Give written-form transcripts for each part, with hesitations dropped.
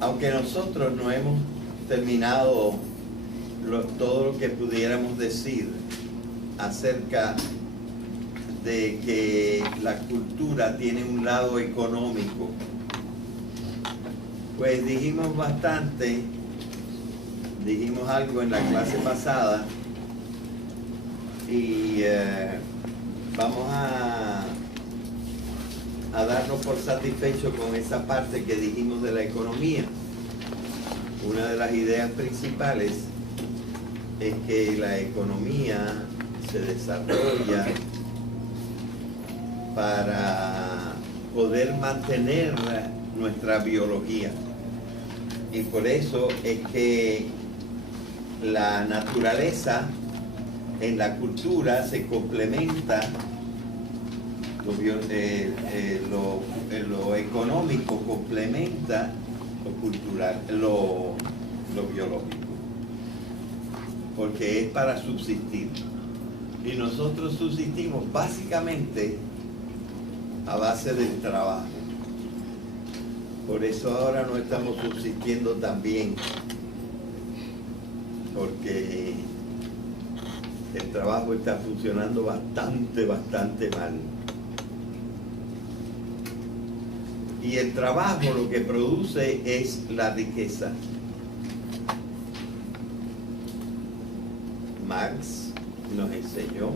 aunque nosotros no hemos terminado todo lo que pudiéramos decir acerca de que la cultura tiene un lado económico, pues dijimos algo en la clase pasada y vamos a darnos por satisfechos con esa parte que dijimos de la economía. Una de las ideas principales es que la economía se desarrolla para poder mantener nuestra biología, y por eso es que la naturaleza en la cultura se complementa, lo económico complementa lo cultural, lo biológico, porque es para subsistir, y nosotros subsistimos básicamente a base del trabajo. Por eso ahora no estamos subsistiendo tan bien, porque el trabajo está funcionando bastante mal. Y el trabajo lo que produce es la riqueza. Marx nos enseñó,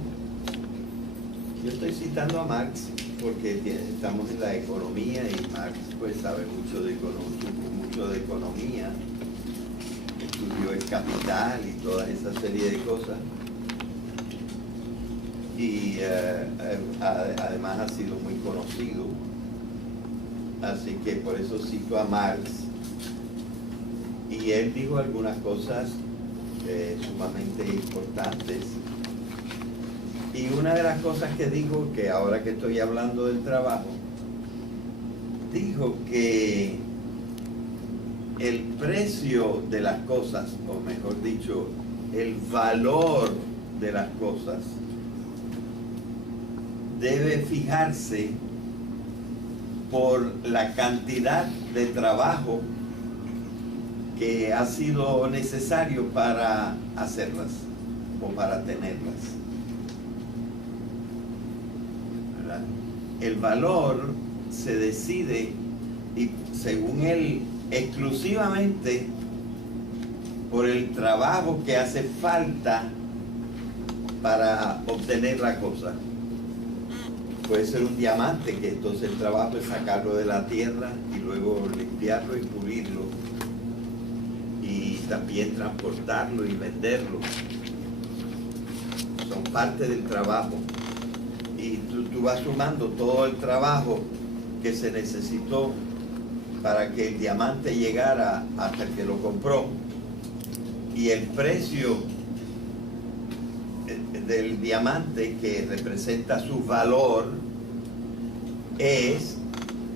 yo estoy citando a Marx porque estamos en la economía y Marx pues sabe mucho de economía, estudió el Capital y toda esa serie de cosas, y además ha sido muy conocido, así que por eso cito a Marx, y él dijo algunas cosas sumamente importantes. Y una de las cosas que digo, que ahora que estoy hablando del trabajo, dijo que el precio de las cosas, o mejor dicho, el valor de las cosas, debe fijarse por la cantidad de trabajo que ha sido necesario para hacerlas o para tenerlas. El valor se decide, y según él, exclusivamente por el trabajo que hace falta para obtener la cosa. Puede ser un diamante, que entonces el trabajo es sacarlo de la tierra y luego limpiarlo y pulirlo, y también transportarlo y venderlo. Son parte del trabajo. Y tú vas sumando todo el trabajo que se necesitó para que el diamante llegara hasta el que lo compró, y el precio del diamante, que representa su valor, es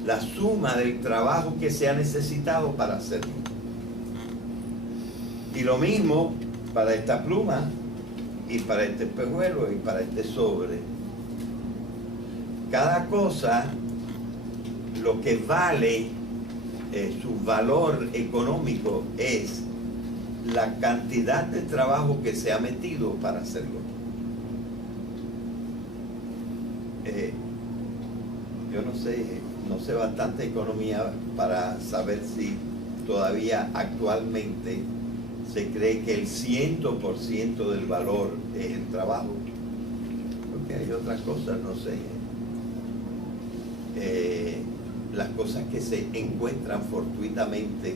la suma del trabajo que se ha necesitado para hacerlo. Y lo mismo para esta pluma, y para este espejuelo, y para este sobre. Cada cosa, lo que vale, su valor económico, es la cantidad de trabajo que se ha metido para hacerlo. Yo no sé bastante economía para saber si todavía actualmente se cree que el 100% del valor es el trabajo, porque hay otras cosas, no sé. Las cosas que se encuentran fortuitamente,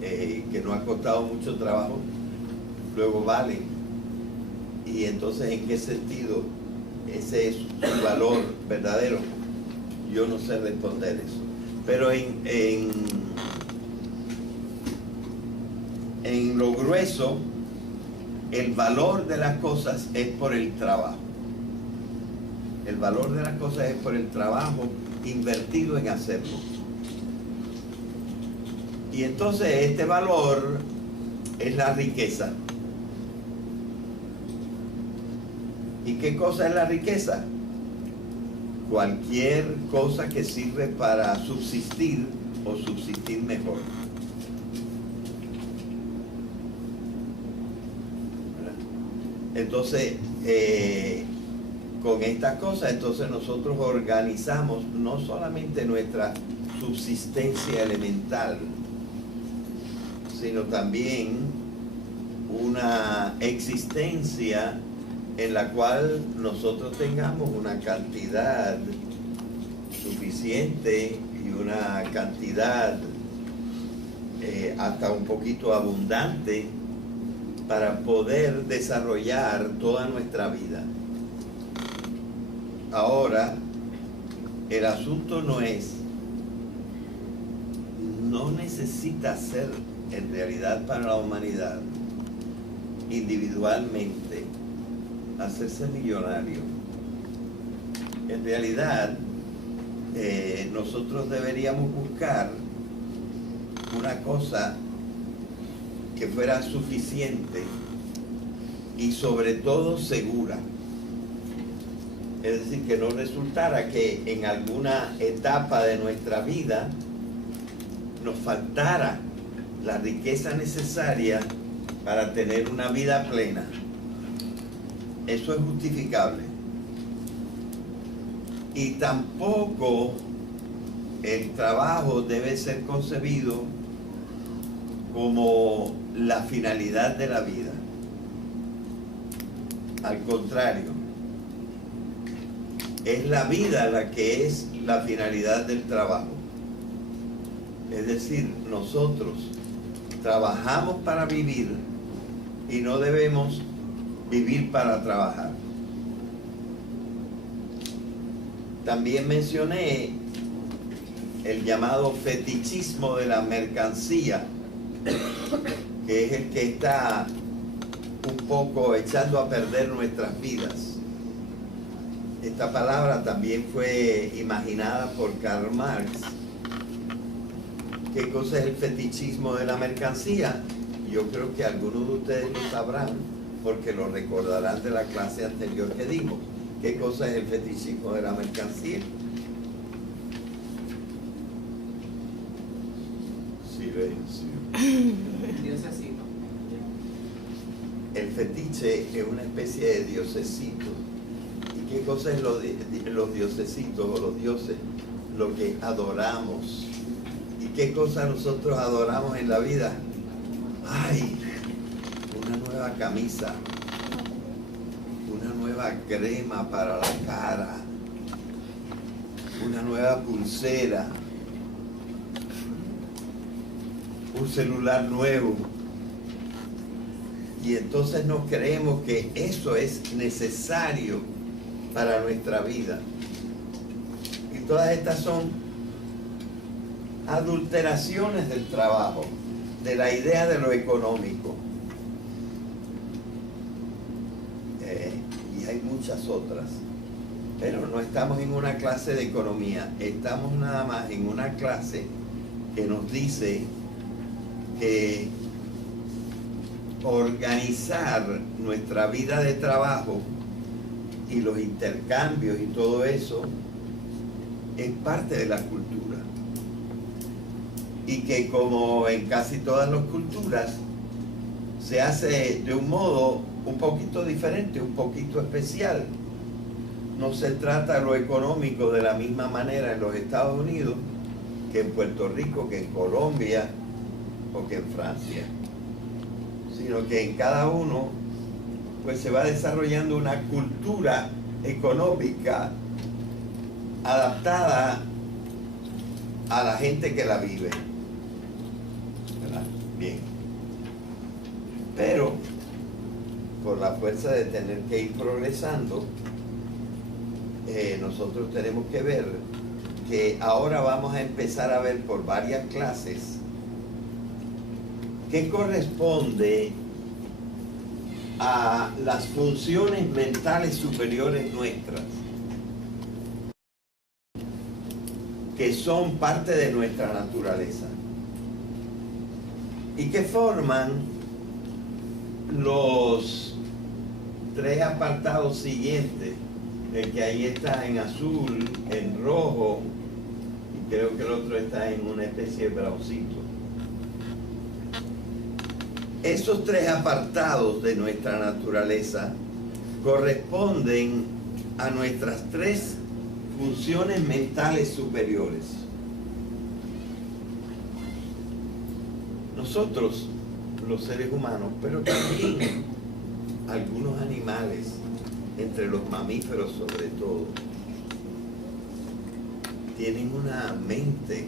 que no ha costado mucho trabajo, luego valen. Y entonces, ¿en qué sentido ese es su valor verdadero? Yo no sé responder eso. Pero en lo grueso, el valor de las cosas es por el trabajo. El valor de las cosas es por el trabajo invertido en hacerlo. Y entonces este valor es la riqueza. ¿Y qué cosa es la riqueza? Cualquier cosa que sirve para subsistir o subsistir mejor. ¿Verdad? Entonces, con estas cosas, entonces nosotros organizamos no solamente nuestra subsistencia elemental, sino también una existencia en la cual nosotros tengamos una cantidad suficiente y una cantidad hasta un poquito abundante para poder desarrollar toda nuestra vida. Ahora, el asunto no necesita ser en realidad para la humanidad individualmente hacerse millonario. En realidad, nosotros deberíamos buscar una cosa que fuera suficiente y sobre todo segura. Es decir, que no resultara que en alguna etapa de nuestra vida nos faltara la riqueza necesaria para tener una vida plena. Eso es justificable. Y tampoco el trabajo debe ser concebido como la finalidad de la vida. Al contrario, es la vida la que es la finalidad del trabajo. Es decir, nosotros trabajamos para vivir y no debemos vivir para trabajar. También mencioné el llamado fetichismo de la mercancía, que es el que está un poco echando a perder nuestras vidas. Esta palabra también fue imaginada por Karl Marx. ¿Qué cosa es el fetichismo de la mercancía? Yo creo que algunos de ustedes lo sabrán, porque lo recordarán de la clase anterior que dimos. ¿Qué cosa es el fetichismo de la mercancía? Silencio. Diosecito. El fetiche es una especie de diosecito. ¿Y qué cosa es los diosecitos o los dioses? Lo que adoramos. ¿Y qué cosa nosotros adoramos en la vida? ¡Ay! Una nueva camisa, una nueva crema para la cara, una nueva pulsera, un celular nuevo. Y entonces nos creemos que eso es necesario para nuestra vida. Y todas estas son adulteraciones del trabajo, de la idea de lo económico. Y hay muchas otras. Pero no estamos en una clase de economía, estamos nada más en una clase que nos dice que organizar nuestra vida de trabajo y los intercambios y todo eso es parte de la cultura. Y que como en casi todas las culturas se hace de un modo un poquito diferente, un poquito especial. No se trata lo económico de la misma manera en los Estados Unidos que en Puerto Rico, que en Colombia o que en Francia, sino que en cada uno pues se va desarrollando una cultura económica adaptada a la gente que la vive. ¿Verdad? Bien. Pero por la fuerza de tener que ir progresando, nosotros tenemos que ver que ahora vamos a empezar a ver por varias clases qué corresponde a las funciones mentales superiores nuestras, que son parte de nuestra naturaleza y que forman los tres apartados siguientes, el que ahí está en azul, en rojo creo que el otro está en una especie de braucito. Esos tres apartados de nuestra naturaleza corresponden a nuestras tres funciones mentales superiores. Nosotros, los seres humanos, pero también algunos animales, entre los mamíferos sobre todo, tienen una mente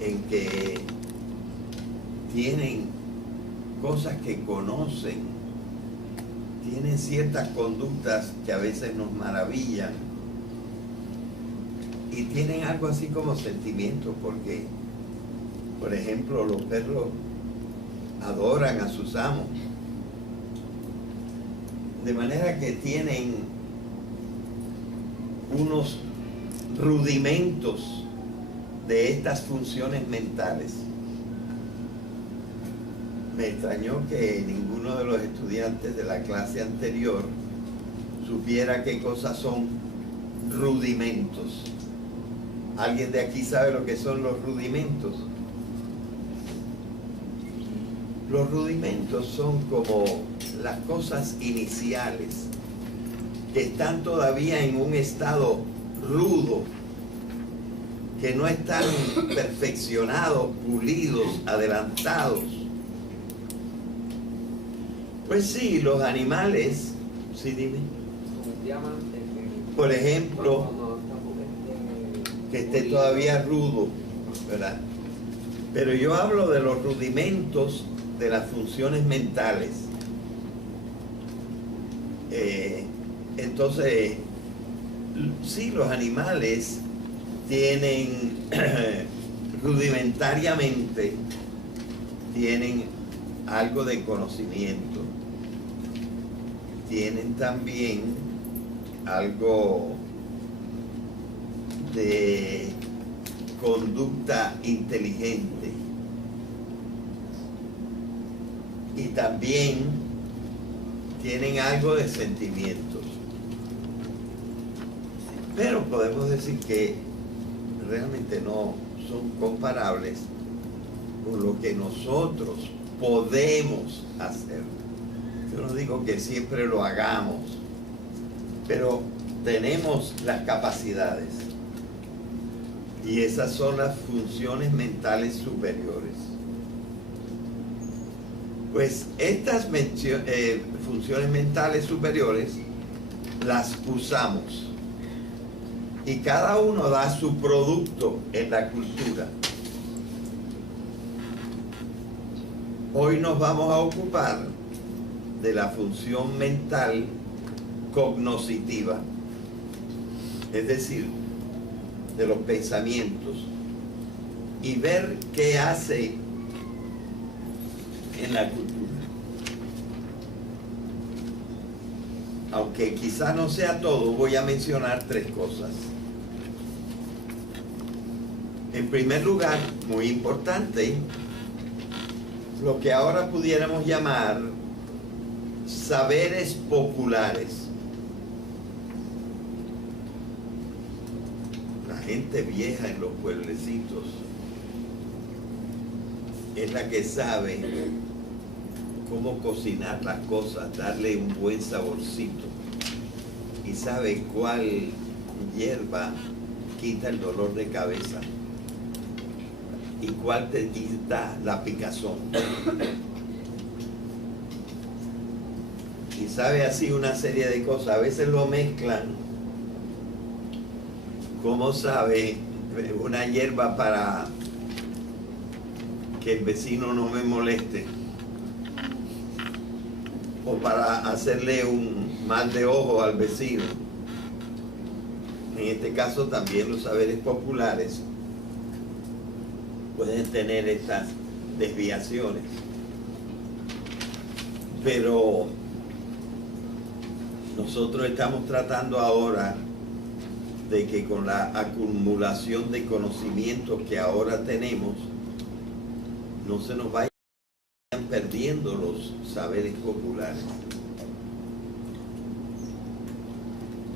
en que tienen cosas que conocen, tienen ciertas conductas que a veces nos maravillan y tienen algo así como sentimientos, porque, por ejemplo, los perros adoran a sus amos, de manera que tienen unos rudimentos de estas funciones mentales. Me extrañó que ninguno de los estudiantes de la clase anterior supiera qué cosas son rudimentos. ¿Alguien de aquí sabe lo que son los rudimentos? Los rudimentos son como las cosas iniciales que están todavía en un estado rudo, que no están perfeccionados, pulidos, adelantados. Pues sí, los animales, sí, dime. Por ejemplo, que esté todavía rudo, ¿verdad? Pero yo hablo de los rudimentos de las funciones mentales. Entonces, sí, los animales tienen rudimentariamente, tienen algo de conocimiento, tienen también algo de conducta inteligente y también tienen algo de sentimientos. Pero podemos decir que realmente no son comparables con lo que nosotros podemos hacer. Yo no digo que siempre lo hagamos, pero tenemos las capacidades. Y esas son las funciones mentales superiores. Pues estas funciones mentales superiores las usamos. Y cada uno da su producto en la cultura. Hoy nos vamos a ocupar de la función mental cognoscitiva, es decir, de los pensamientos, y ver qué hace en la cultura. Aunque quizás no sea todo, voy a mencionar tres cosas. En primer lugar, muy importante, lo que ahora pudiéramos llamar saberes populares. La gente vieja en los pueblecitos es la que sabe cómo cocinar las cosas, darle un buen saborcito, y sabe cuál hierba quita el dolor de cabeza y cuál te quita la picazón. Y sabe así una serie de cosas. A veces lo mezclan, como sabe, una hierba para que el vecino no me moleste, o para hacerle un mal de ojo al vecino. En este caso también los saberes populares pueden tener estas desviaciones. Pero nosotros estamos tratando ahora de que con la acumulación de conocimientos que ahora tenemos, no se nos vayan perdiendo los saberes populares.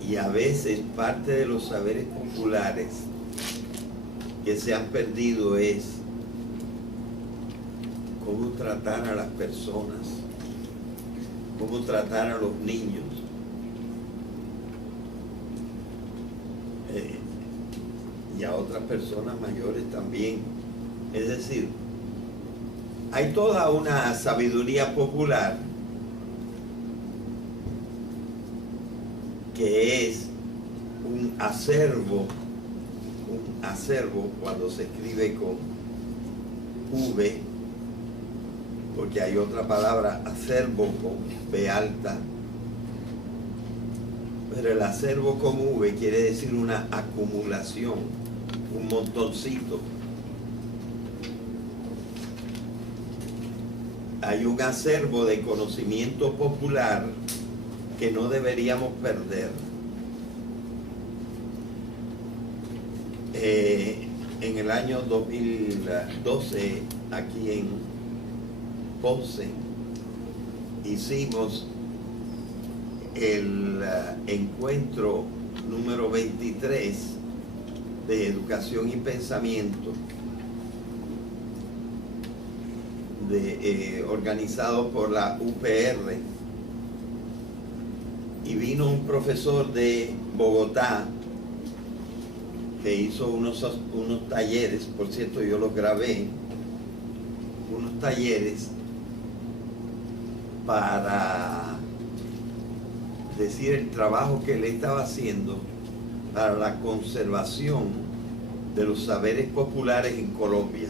Y a veces parte de los saberes populares que se han perdido es cómo tratar a las personas, cómo tratar a los niños. Y a otras personas mayores también. Es decir, hay toda una sabiduría popular que es un acervo cuando se escribe con V, porque hay otra palabra, acervo, con B alta, pero el acervo con V quiere decir una acumulación, un montoncito. Hay un acervo de conocimiento popular que no deberíamos perder. En el año 2012, aquí en Ponce, hicimos el encuentro número 23 de educación y pensamiento, organizado por la UPR, y vino un profesor de Bogotá que hizo unos talleres, por cierto yo los grabé, unos talleres para decir el trabajo que él estaba haciendo para la conservación de los saberes populares en Colombia.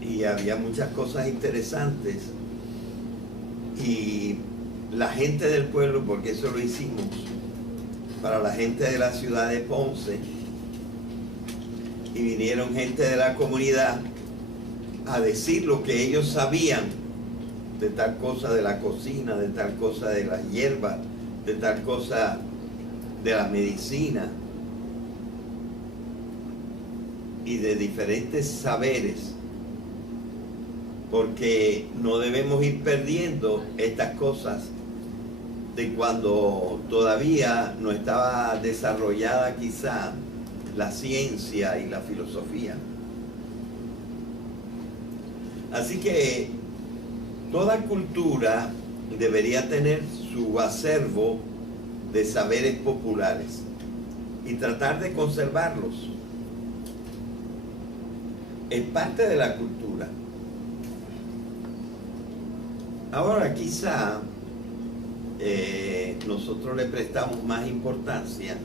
Y había muchas cosas interesantes, y la gente del pueblo, porque eso lo hicimos para la gente de la ciudad de Ponce, y vinieron gente de la comunidad a decir lo que ellos sabían de tal cosa de la cocina, de tal cosa de las hierbas, de tal cosa de la medicina y de diferentes saberes, porque no debemos ir perdiendo estas cosas de cuando todavía no estaba desarrollada quizá la ciencia y la filosofía. Así que toda cultura debería tener su acervo de saberes populares y tratar de conservarlos. Es parte de la cultura. Ahora quizá nosotros le prestamos más importancia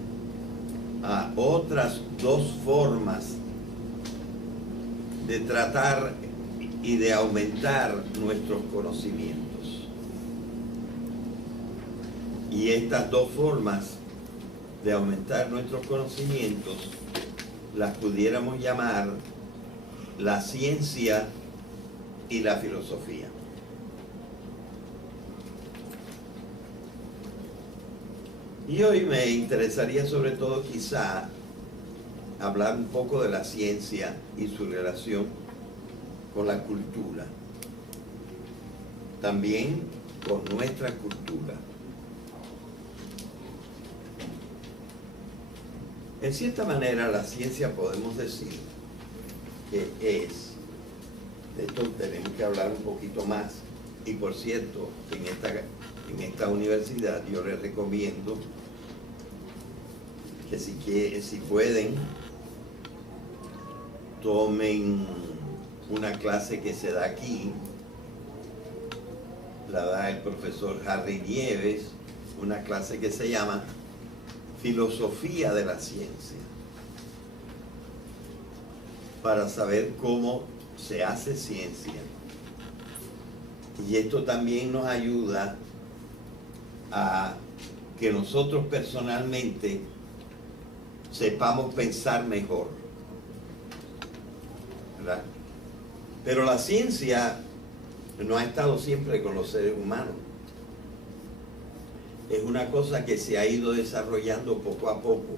a otras dos formas de tratar y de aumentar nuestros conocimientos. Y estas dos formas de aumentar nuestros conocimientos las pudiéramos llamar la ciencia y la filosofía. Y hoy me interesaría sobre todo quizá hablar un poco de la ciencia y su relación con la cultura, también con nuestra cultura. En cierta manera la ciencia podemos decir que es, de esto tenemos que hablar un poquito más, y por cierto, en esta universidad yo les recomiendo que si pueden, tomen una clase que se da aquí, la da el profesor Harry Nieves, una clase que se llama Filosofía de la Ciencia, para saber cómo se hace ciencia. Y esto también nos ayuda a que nosotros personalmente sepamos pensar mejor, ¿verdad? Pero la ciencia no ha estado siempre con los seres humanos. Es una cosa que se ha ido desarrollando poco a poco.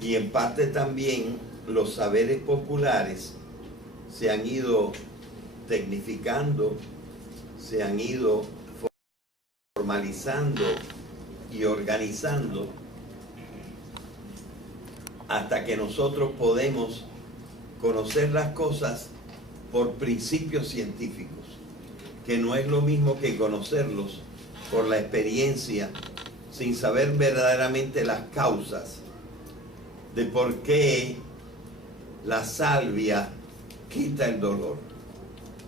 Y en parte también los saberes populares se han ido tecnificando, se han ido formalizando y organizando hasta que nosotros podemos conocer las cosas por principios científicos, que no es lo mismo que conocerlos por la experiencia, sin saber verdaderamente las causas de por qué la salvia quita el dolor.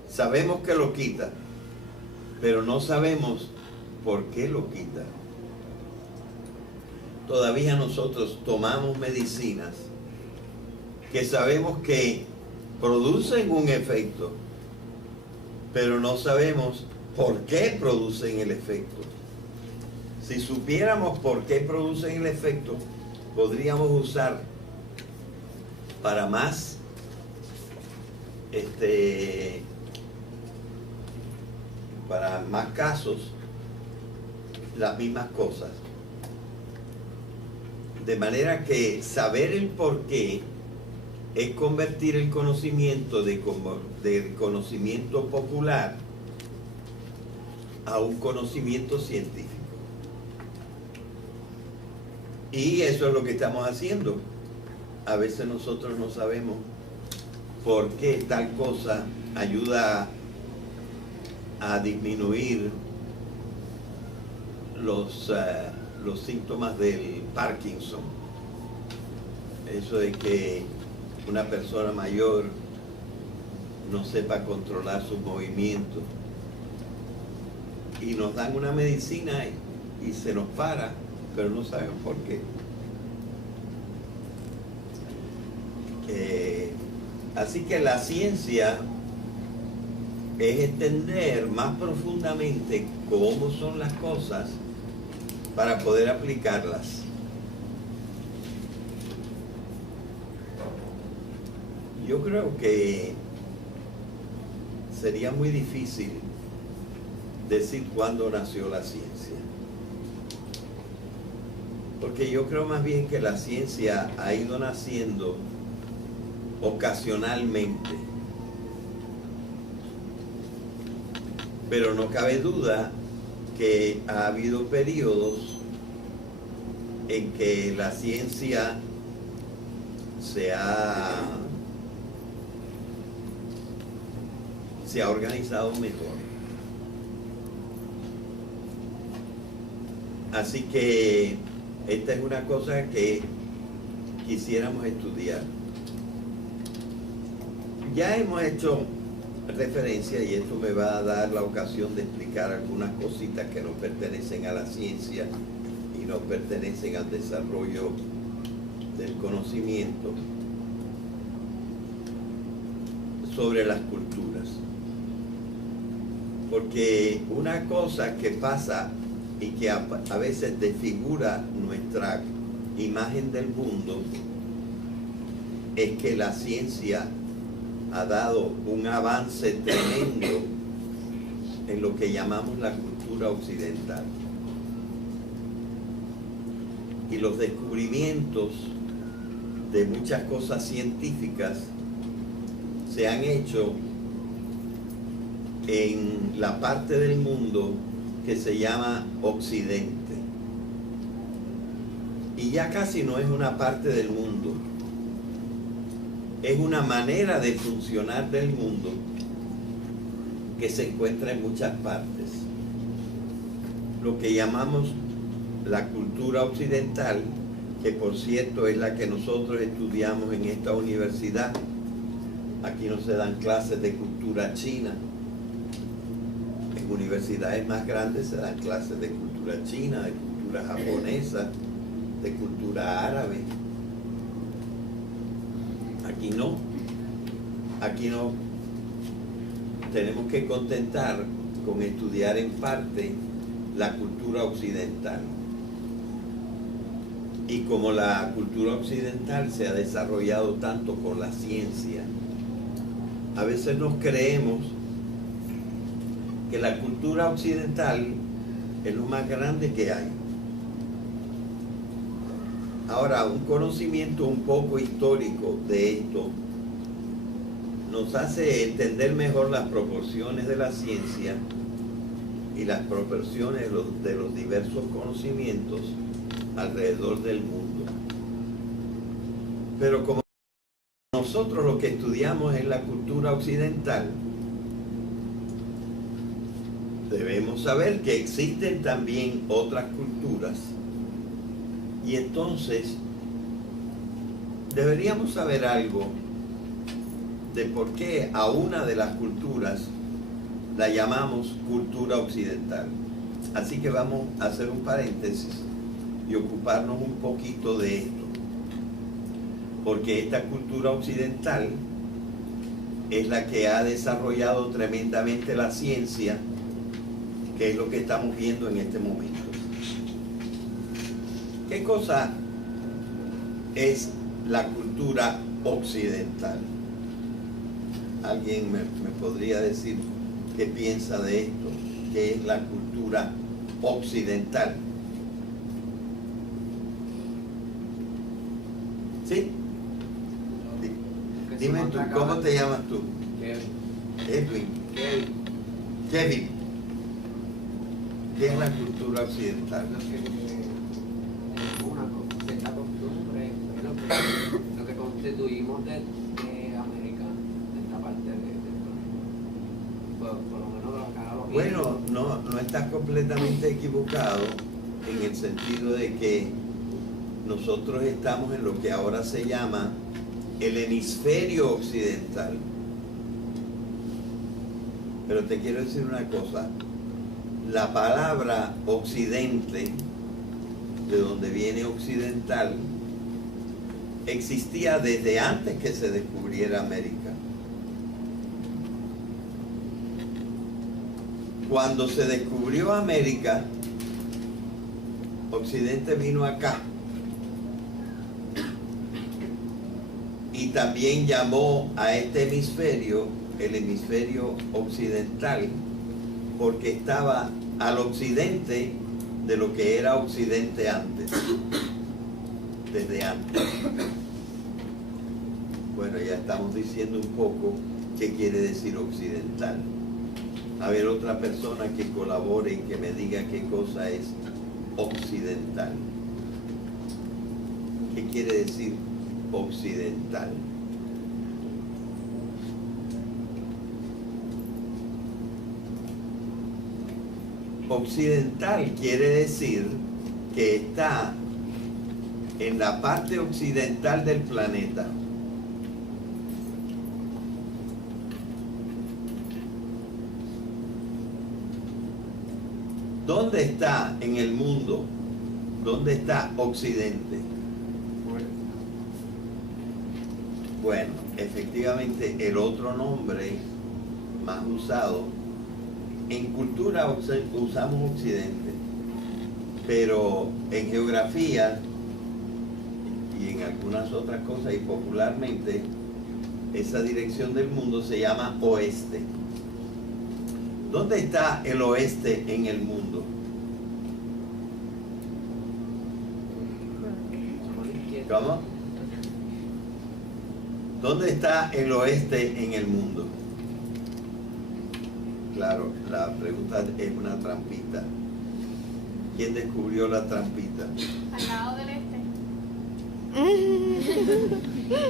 Sabemos que lo quita, pero no sabemos por qué lo quita. Todavía nosotros tomamos medicinas que sabemos que producen un efecto, pero no sabemos por qué producen el efecto. Si supiéramos por qué producen el efecto, podríamos usar para más para más casos las mismas cosas. De manera que saber el por qué es convertir el conocimiento de conocimiento popular a un conocimiento científico. Y eso es lo que estamos haciendo. A veces nosotros no sabemos por qué tal cosa ayuda a disminuir los síntomas del Parkinson. Eso de que una persona mayor no sepa controlar sus movimientos. Y nos dan una medicina y se nos para, pero no sabemos por qué. Así que la ciencia es entender más profundamente cómo son las cosas para poder aplicarlas. Yo creo que sería muy difícil decir cuándo nació la ciencia, porque yo creo más bien que la ciencia ha ido naciendo ocasionalmente, pero no cabe duda que ha habido periodos en que la ciencia se ha organizado mejor. Así que esta es una cosa que quisiéramos estudiar. Ya hemos hecho referencia, y esto me va a dar la ocasión de explicar algunas cositas que no pertenecen a la ciencia y no pertenecen al desarrollo del conocimiento, sobre las culturas. Porque una cosa que pasa y que a veces desfigura nuestra imagen del mundo es que la ciencia ha dado un avance tremendo en lo que llamamos la cultura occidental. Y los descubrimientos de muchas cosas científicas se han hecho en la parte del mundo que se llama Occidente. Y ya casi no es una parte del mundo, es una manera de funcionar del mundo que se encuentra en muchas partes. Lo que llamamos la cultura occidental, que por cierto es la que nosotros estudiamos en esta universidad. Aquí no se dan clases de cultura china. En universidades más grandes se dan clases de cultura china, de cultura japonesa, de cultura árabe. Aquí no. Aquí no. Tenemos que contentar con estudiar en parte la cultura occidental. Y como la cultura occidental se ha desarrollado tanto con la ciencia, a veces nos creemos que la cultura occidental es lo más grande que hay. Ahora, un conocimiento un poco histórico de esto nos hace entender mejor las proporciones de la ciencia y las proporciones de los diversos conocimientos alrededor del mundo. Pero como nosotros lo que estudiamos es la cultura occidental, debemos saber que existen también otras culturas y entonces deberíamos saber algo de por qué a una de las culturas la llamamos cultura occidental. Así que vamos a hacer un paréntesis y ocuparnos un poquito de esto. Porque esta cultura occidental es la que ha desarrollado tremendamente la ciencia, que es lo que estamos viendo en este momento. ¿Qué cosa es la cultura occidental? ¿Alguien me podría decir qué piensa de esto? ¿Qué es la cultura occidental? ¿Sí? Dime tú, ¿cómo te llamas tú? Edwin. Kevin. ¿Qué es la cultura occidental? Una cierta costumbre, lo que constituimos de América, de esta parte del planeta. Por lo menos acá lo Bueno, no estás completamente equivocado en el sentido de que nosotros estamos en lo que ahora se llama el hemisferio occidental. Pero te quiero decir una cosa, la palabra occidente, de donde viene occidental, existía desde antes que se descubriera América. Cuando se descubrió América, Occidente vino acá y también llamó a este hemisferio el hemisferio occidental, porque estaba al occidente de lo que era Occidente antes, desde antes. Bueno, ya estamos diciendo un poco qué quiere decir occidental. A ver, otra persona que colabore y que me diga qué cosa es occidental. ¿Qué quiere decir occidental? Occidental quiere decir que está en la parte occidental del planeta. ¿Dónde está en el mundo? ¿Dónde está Occidente? Bueno, efectivamente el otro nombre más usado, en cultura usamos Occidente, pero en geografía y en algunas otras cosas y popularmente esa dirección del mundo se llama oeste. ¿Dónde está el oeste en el mundo? ¿Cómo? ¿Dónde está el oeste en el mundo? Claro, la pregunta es una trampita. ¿Quién descubrió la trampita? Al lado del este.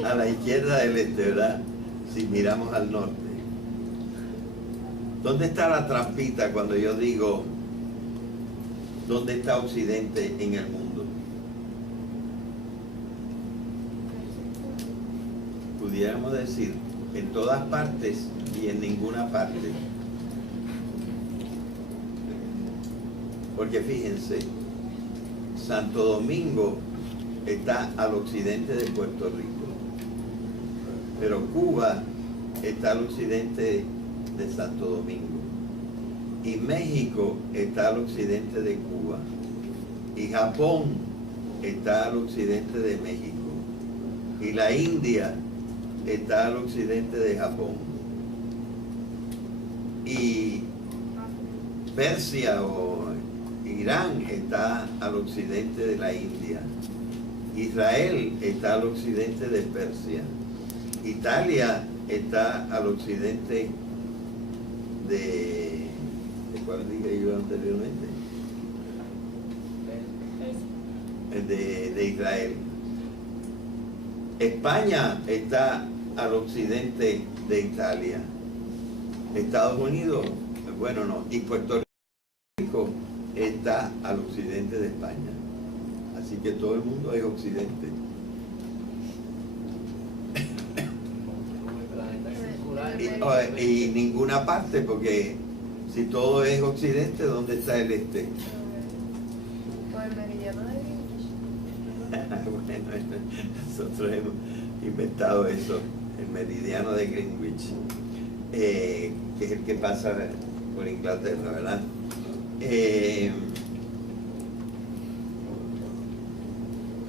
A la izquierda del este, ¿verdad? Si miramos al norte. ¿Dónde está la trampita cuando yo digo dónde está Occidente en el mundo? Pudiéramos decir en todas partes y en ninguna parte. Porque fíjense, Santo Domingo está al occidente de Puerto Rico, pero Cuba está al occidente de Santo Domingo y México está al occidente de Cuba y Japón está al occidente de México y la India está al occidente de Japón y Persia o Irán está al occidente de la India, Israel está al occidente de Persia, Italia está al occidente ¿de cuál dije yo anteriormente? De Israel. España está al occidente de Italia. Estados Unidos, bueno, no, y Puerto Rico está al occidente de España. Así que todo el mundo es occidente. Y ninguna parte, porque si todo es occidente, ¿dónde está el este? Por el meridiano de Greenwich. Bueno, nosotros hemos inventado eso, el meridiano de Greenwich, que es el que pasa por Inglaterra, ¿verdad?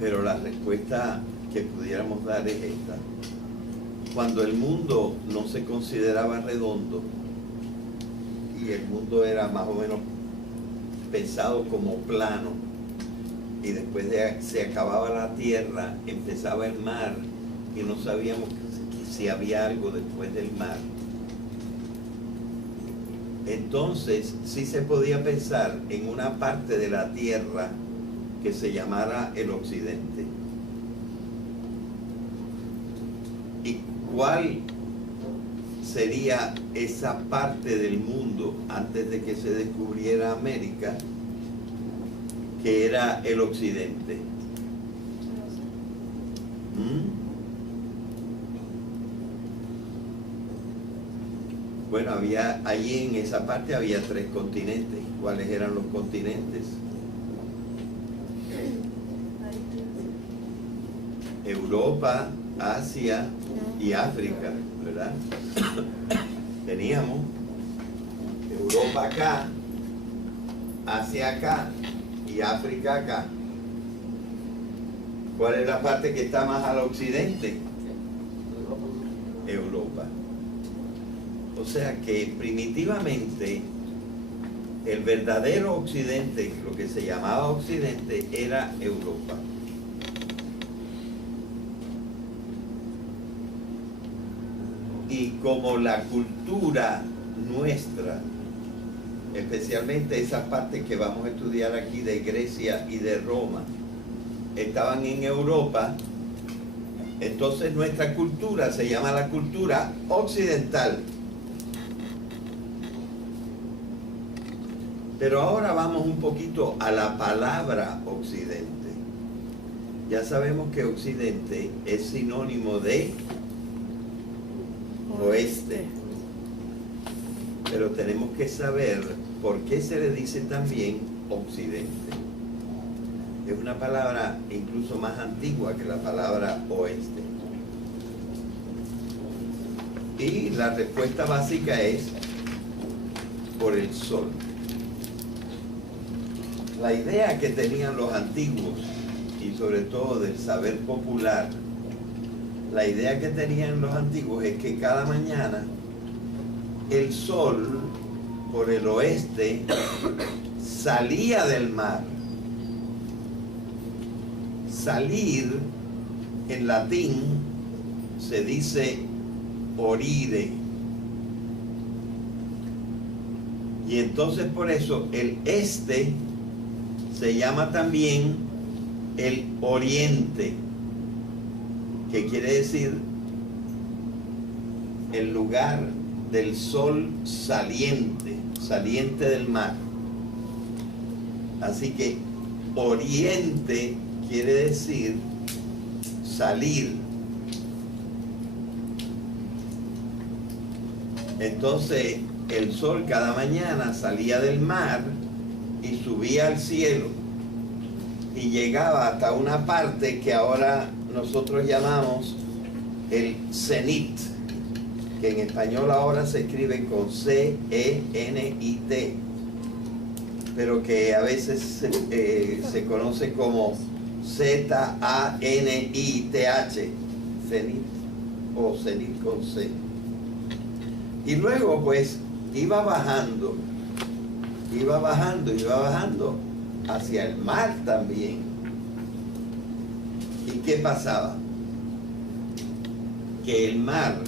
Pero la respuesta que pudiéramos dar es esta. Cuando el mundo no se consideraba redondo y el mundo era más o menos pensado como plano, y después se acababa la tierra, empezaba el mar y no sabíamos si había algo después del mar. Entonces sí se podía pensar en una parte de la tierra que se llamara el occidente. ¿Y cuál sería esa parte del mundo antes de que se descubriera América, que era el occidente? Bueno, allí en esa parte había 3 continentes. ¿Cuáles eran los continentes? Europa, Asia y África, ¿verdad? Teníamos Europa acá, Asia acá y África acá. ¿Cuál es la parte que está más al occidente? Europa. O sea que primitivamente el verdadero occidente, lo que se llamaba occidente, era Europa. Y como la cultura nuestra, especialmente esas partes que vamos a estudiar aquí de Grecia y de Roma, estaban en Europa, entonces nuestra cultura se llama la cultura occidental. Pero ahora vamos un poquito a la palabra occidente. Ya sabemos que occidente es sinónimo de oeste. Pero tenemos que saber por qué se le dice también occidente. Es una palabra incluso más antigua que la palabra oeste. Y la respuesta básica es por el sol. La idea que tenían los antiguos, y sobre todo del saber popular, la idea que tenían los antiguos es que cada mañana el sol por el oeste salía del mar. Salir en latín se dice orire. Y entonces por eso el este se llama también el oriente, que quiere decir el lugar del sol saliente, saliente del mar. Así que oriente quiere decir salir. Entonces el sol cada mañana salía del mar y subía al cielo y llegaba hasta una parte que ahora nosotros llamamos el cenit, que en español ahora se escribe con C-E-N-I-T, pero que a veces se conoce como Z-A-N-I-T-H, cenit, o cenit con C. Y luego pues iba bajando hacia el mar también. ¿Y qué pasaba? Que el mar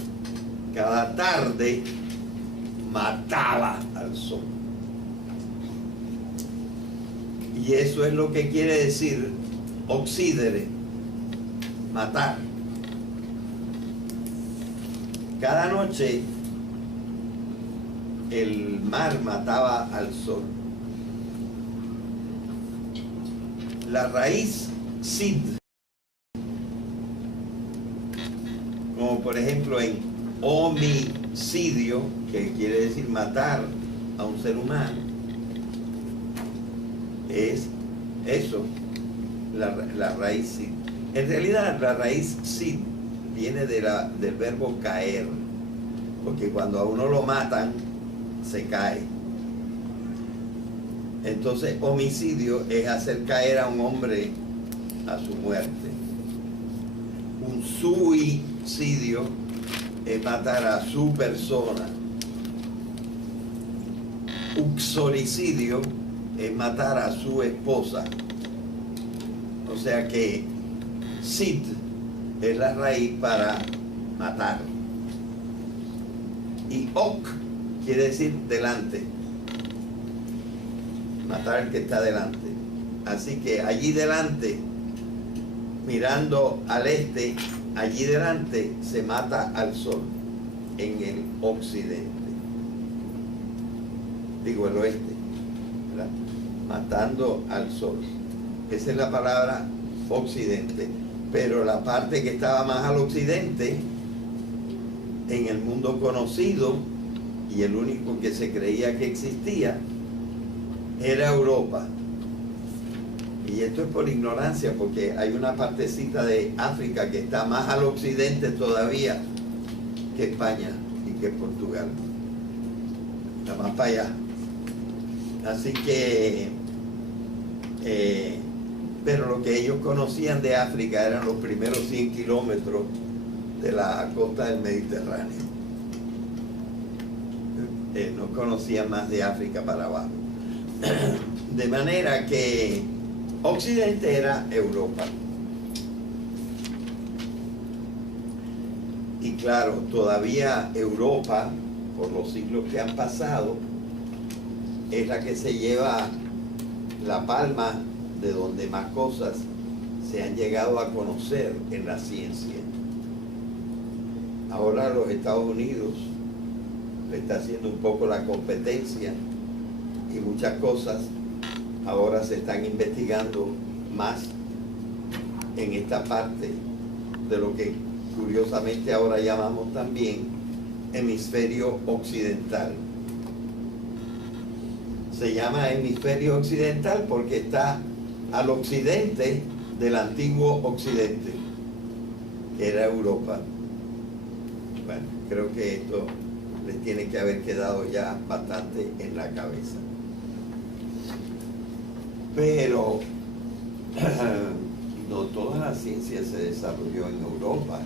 cada tarde mataba al sol. Y eso es lo que quiere decir occidere, matar. Cada noche el mar mataba al sol. La raíz Sid, como por ejemplo en homicidio, que quiere decir matar a un ser humano, es eso, la raíz Sid. En realidad la raíz Sid viene del verbo caer, porque cuando a uno lo matan, se cae. Entonces, homicidio es hacer caer a un hombre a su muerte. Un suicidio es matar a su persona. Uxoricidio es matar a su esposa. O sea que Sid es la raíz para matar. Y ok quiere decir delante. Matar al que está delante. Así que allí delante, mirando al este, allí delante se mata al sol, en el occidente. Digo el oeste, ¿verdad? Matando al sol. Esa es la palabra occidente. Pero la parte que estaba más al occidente, en el mundo conocido, y el único que se creía que existía, era Europa. Y esto es por ignorancia, porque hay una partecita de África que está más al occidente todavía que España y que Portugal. Está más para allá. Así que pero lo que ellos conocían de África eran los primeros 100 kilómetros de la costa del Mediterráneo. No conocían más de África para abajo. De manera que Occidente era Europa. Y claro, todavía Europa, por los siglos que han pasado, es la que se lleva la palma de donde más cosas se han llegado a conocer en la ciencia. Ahora los Estados Unidos le está haciendo un poco la competencia y muchas cosas ahora se están investigando más en esta parte de lo que curiosamente ahora llamamos también hemisferio occidental. Se llama hemisferio occidental porque está al occidente del antiguo occidente, que era Europa. Bueno, creo que esto les tiene que haber quedado ya bastante en la cabeza. Pero no toda la ciencia se desarrolló en Europa.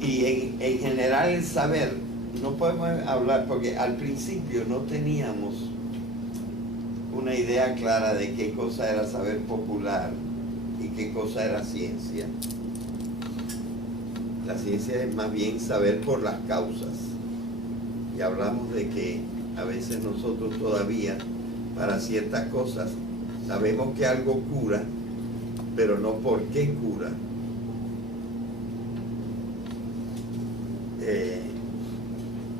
Y en general el saber, no podemos hablar porque al principio no teníamos una idea clara de qué cosa era saber popular y qué cosa era ciencia. La ciencia es más bien saber por las causas. Y hablamos de que a veces nosotros todavía, para ciertas cosas, sabemos que algo cura, pero no por qué cura.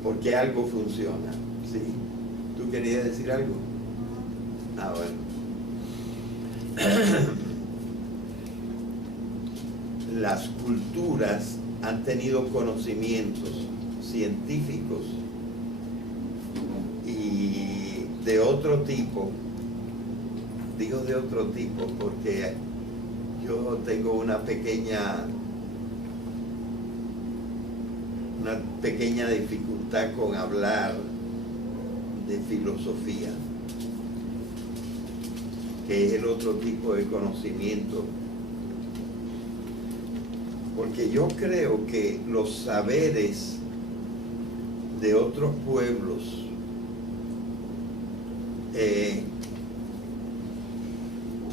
Porque algo funciona. ¿Sí? ¿Tú querías decir algo? Ah, bueno. Las culturas han tenido conocimientos científicos y de otro tipo. Digo de otro tipo porque yo tengo una pequeña dificultad con hablar de filosofía, que es el otro tipo de conocimiento, porque yo creo que los saberes de otros pueblos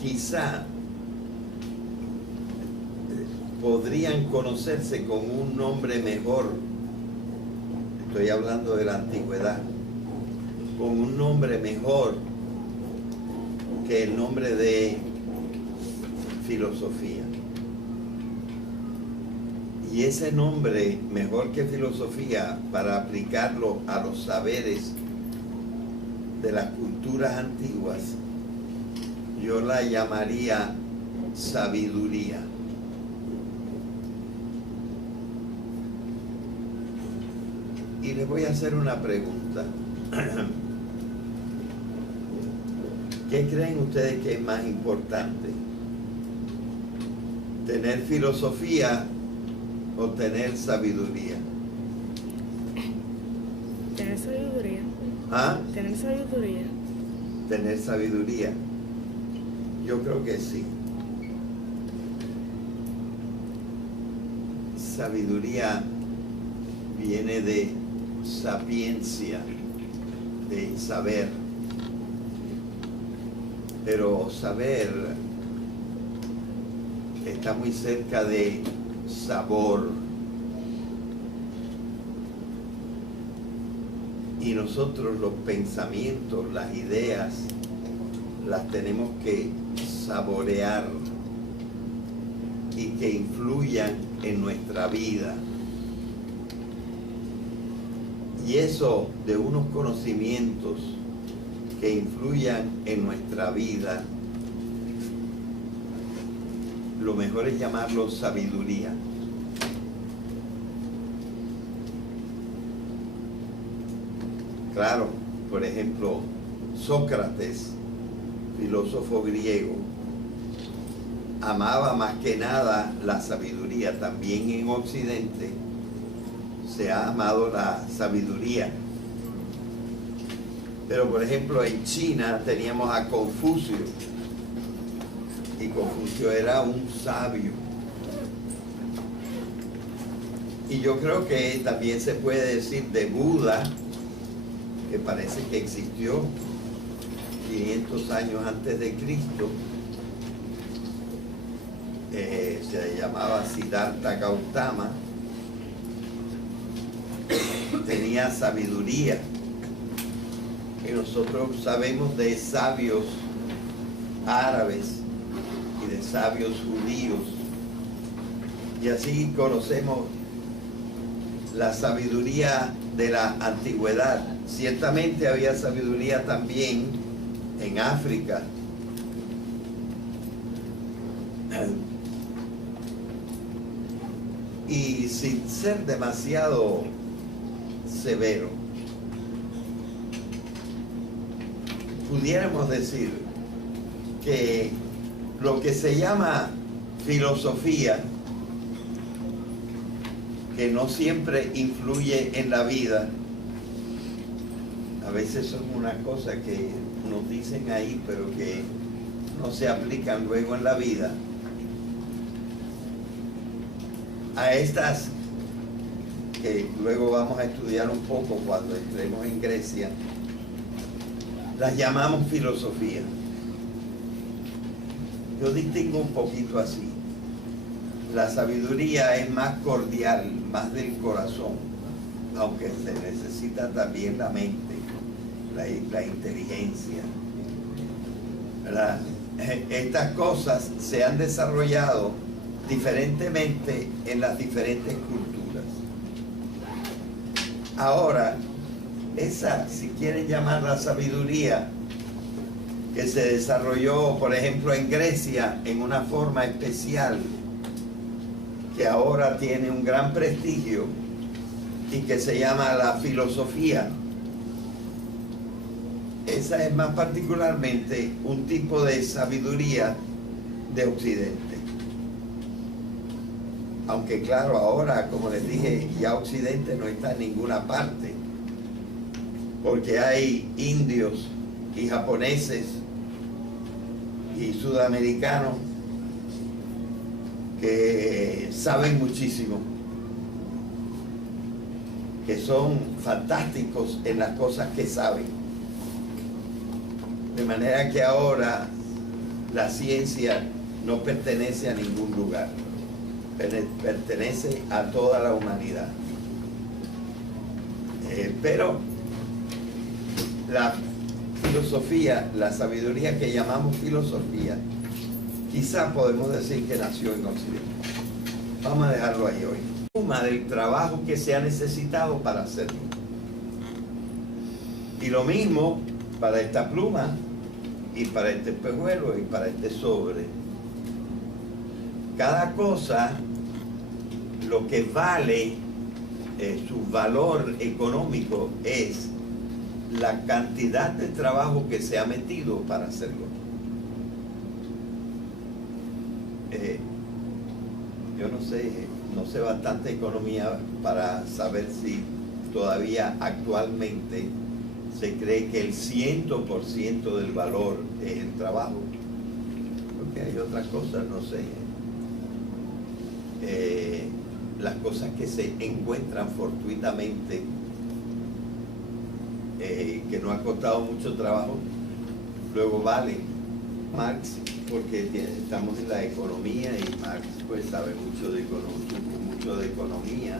quizá podrían conocerse con un nombre mejor. Estoy hablando de la antigüedad, con un nombre mejor que el nombre de filosofía. Y ese nombre, mejor que filosofía, para aplicarlo a los saberes de las culturas antiguas, yo la llamaría sabiduría. Y les voy a hacer una pregunta. ¿Qué creen ustedes que es más importante? ¿Tener filosofía o tener sabiduría? Tener sabiduría. ¿Ah? Tener sabiduría. Tener sabiduría. Yo creo que sí. Sabiduría viene de sapiencia, de saber. Pero saber está muy cerca de sabor. Y nosotros los pensamientos, las ideas, las tenemos que saborear y que influyan en nuestra vida. Y eso de unos conocimientos que influyan en nuestra vida, lo mejor es llamarlo sabiduría. Claro, por ejemplo, Sócrates, filósofo griego, amaba más que nada la sabiduría. También en Occidente se ha amado la sabiduría. Pero por ejemplo en China teníamos a Confucio, y Confucio era un sabio. Y yo creo que también se puede decir de Buda, que parece que existió 500 años antes de Cristo. Se llamaba Siddhartha Gautama. Tenía sabiduría. Y nosotros sabemos de sabios árabes y de sabios judíos. Y así conocemos la sabiduría de la antigüedad. Ciertamente había sabiduría también en África. Y sin ser demasiado severo, pudiéramos decir que lo que se llama filosofía, que no siempre influye en la vida, a veces son unas cosas que nos dicen ahí, pero que no se aplican luego en la vida. A estas, que luego vamos a estudiar un poco cuando entremos en Grecia, las llamamos filosofía. Yo distingo un poquito así. La sabiduría es más cordial, más del corazón, aunque se necesita también la mente, la inteligencia, ¿verdad? Estas cosas se han desarrollado diferentemente en las diferentes culturas. Ahora, esa, si quieren llamarla sabiduría, que se desarrolló, por ejemplo, en Grecia, en una forma especial, que ahora tiene un gran prestigio y que se llama la filosofía. Esa es más particularmente un tipo de sabiduría de Occidente. Aunque claro, ahora, como les dije, ya Occidente no está en ninguna parte, porque hay indios y japoneses y sudamericanos que saben muchísimo, que son fantásticos en las cosas que saben. De manera que ahora la ciencia no pertenece a ningún lugar, pertenece a toda la humanidad. Pero la filosofía, la sabiduría que llamamos filosofía, quizá podemos decir que nació en Occidente. Vamos a dejarlo ahí hoy. suma del trabajo que se ha necesitado para hacerlo. Y lo mismo para esta pluma, y para este espejuelo, y para este sobre. Cada cosa, lo que vale, su valor económico es la cantidad de trabajo que se ha metido para hacerlo. Yo no sé bastante economía para saber si todavía actualmente se cree que el 100% del valor es el trabajo, porque hay otras cosas, no sé, las cosas que se encuentran fortuitamente, que no ha costado mucho trabajo, luego valen. Marx, porque estamos en la economía y Marx pues sabe mucho de economía,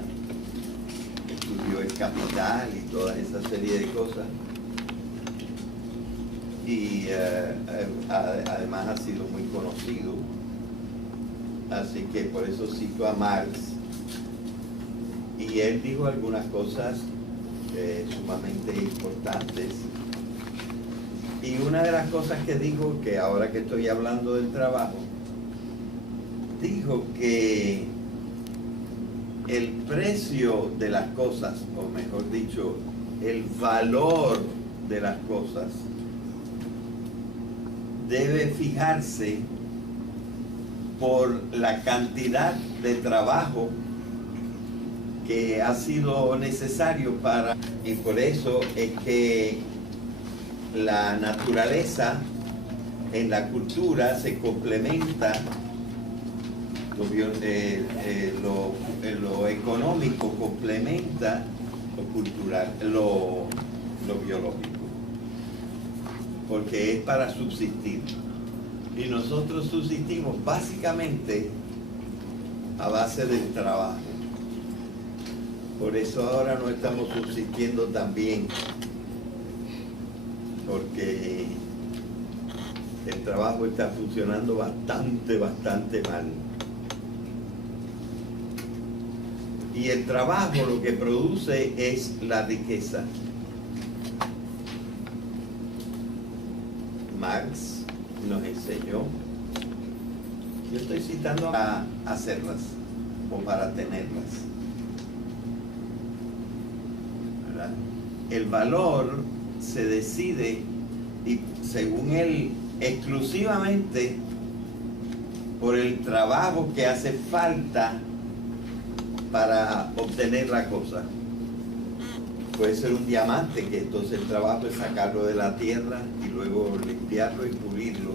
estudió el Capital y toda esa serie de cosas, y además ha sido muy conocido, así que por eso cito a Marx, y él dijo algunas cosas sumamente importantes. Y una de las cosas que dijo, que ahora que estoy hablando del trabajo, dijo que el precio de las cosas, o mejor dicho, el valor de las cosas, debe fijarse por la cantidad de trabajo que ha sido necesario para... Y por eso es que la naturaleza en la cultura se complementa, lo económico complementa lo cultural, lo biológico, porque es para subsistir. Y nosotros subsistimos básicamente a base del trabajo. Por eso ahora no estamos subsistiendo tan bien, porque el trabajo está funcionando bastante mal. Y el trabajo lo que produce es la riqueza. Marx nos enseñó, yo estoy citando a hacerlas o para tenerlas, ¿verdad? El valor se decide, y según él, exclusivamente por el trabajo que hace falta para obtener la cosa. Puede ser un diamante, que entonces el trabajo es sacarlo de la tierra y luego limpiarlo y pulirlo,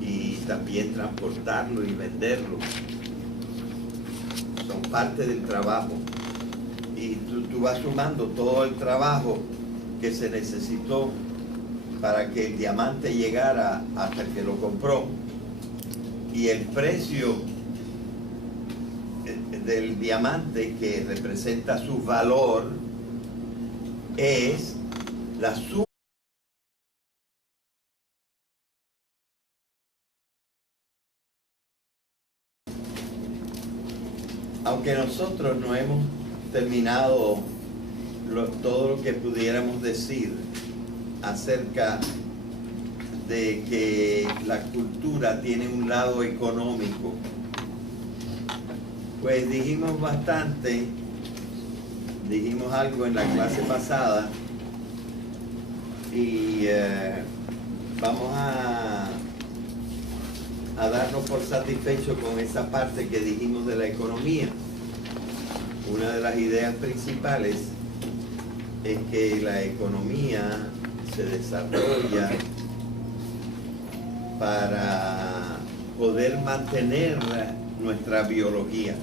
y también transportarlo y venderlo. Son parte del trabajo, y tú vas sumando todo el trabajo que se necesitó para que el diamante llegara hasta el que lo compró, y el precio del diamante, que representa su valor, es la suma . Aunque nosotros no hemos terminado todo lo que pudiéramos decir acerca de que la cultura tiene un lado económico, pues dijimos bastante, dijimos algo en la clase pasada, y vamos a darnos por satisfechos con esa parte que dijimos de la economía. Una de las ideas principales es que la economía se desarrolla para poder mantener nuestra biología.